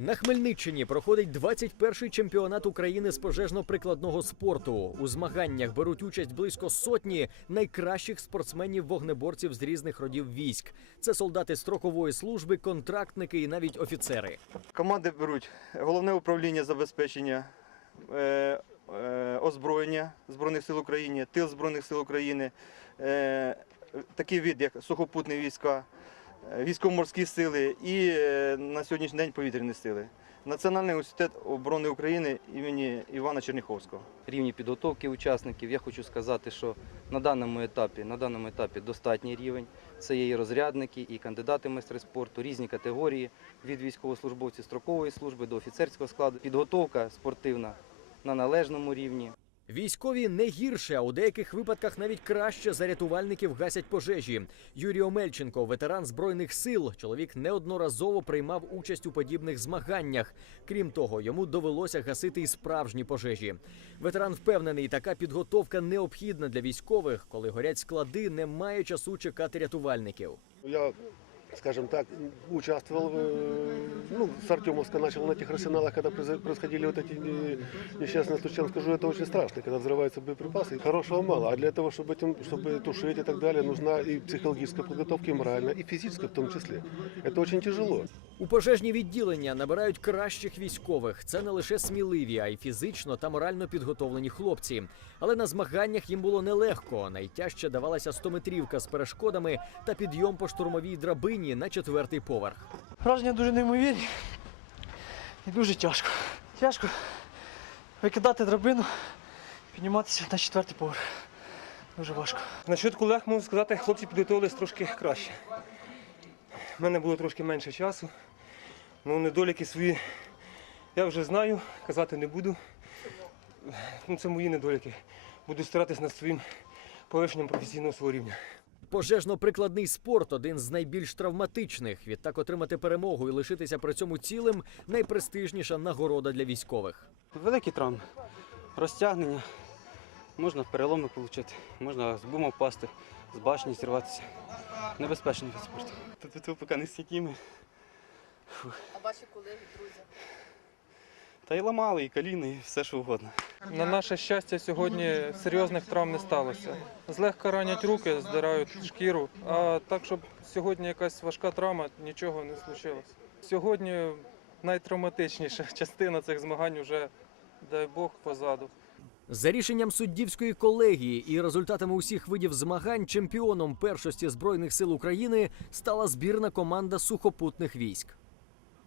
На Хмельниччині проходить 21-й чемпіонат України з пожежно-прикладного спорту. У змаганнях беруть участь близько сотні найкращих спортсменів-вогнеборців з різних родів військ. Це солдати строкової служби, контрактники і навіть офіцери. Команди беруть головне управління забезпечення е, е, озброєння Збройних сил України, тил Збройних сил України, е, такий від, як сухопутні війська, військово-морські сили і е, на сьогоднішній день повітряні сили. Національний університет оборони України імені Івана Черніховського. рівні підготовки учасників. Я хочу сказати, що на даному етапі, на даному етапі достатній рівень. Це є і розрядники, і кандидати в майстри спорту, різні категорії від військовослужбовців строкової служби до офіцерського складу. Підготовка спортивна на належному рівні. Військові не гірше, а у деяких випадках навіть краще за рятувальників гасять пожежі. Юрій Омельченко, ветеран збройних сил. Чоловік неодноразово приймав участь у подібних змаганнях. Крім того, йому довелося гасити і справжні пожежі. Ветеран впевнений, така підготовка необхідна для військових, коли горять склади, немає часу чекати рятувальників. Я, скажем так, участвовал, э, ну, с Артемовска начал на этих арсеналах, когда произо- происходили вот эти э, несчастные случаи. Скажу, это очень страшно, когда взрываются боеприпасы. Хорошего мало, а для того, чтобы, этим, чтобы тушить и так далее, нужна и психологическая подготовка, и моральная, и физическая в том числе. Это очень тяжело. У пожежні відділення набирають кращих військових. Це не лише сміливі, а й фізично та морально підготовлені хлопці. Але на змаганнях їм було нелегко. Найтяжче давалася стометрівка з перешкодами та підйом по штурмовій драбині на четвертий поверх. Враження дуже неймовірні і дуже тяжко. Тяжко викидати драбину, підніматися на четвертий поверх. Дуже важко. Насчет колег можу сказати, хлопці підготувалися трошки краще. У мене було трошки менше часу. Ну, недоліки свої я вже знаю, казати не буду. Ну, це мої недоліки. Буду старатись над своїм повищенням професійного свого рівня. Пожежно-прикладний спорт один з найбільш травматичних. Відтак отримати перемогу і лишитися при цьому цілим найпрестижніша нагорода для військових. Великі травми, розтягнення, можна переломи отримати, можна з бума впасти, з башні зірватися. Небезпечний від спорту. Тут поки не стійкими. А ваші колеги, друзі? Та й ламали, і коліна, і все що угодно. На наше щастя, сьогодні серйозних травм не сталося. Злегка ранять руки, здирають шкіру, а так, щоб сьогодні якась важка травма, нічого не случилось. Сьогодні найтравматичніша частина цих змагань вже, дай Бог, позаду. За рішенням суддівської колегії і результатами усіх видів змагань чемпіоном першості збройних сил України стала збірна команда сухопутних військ.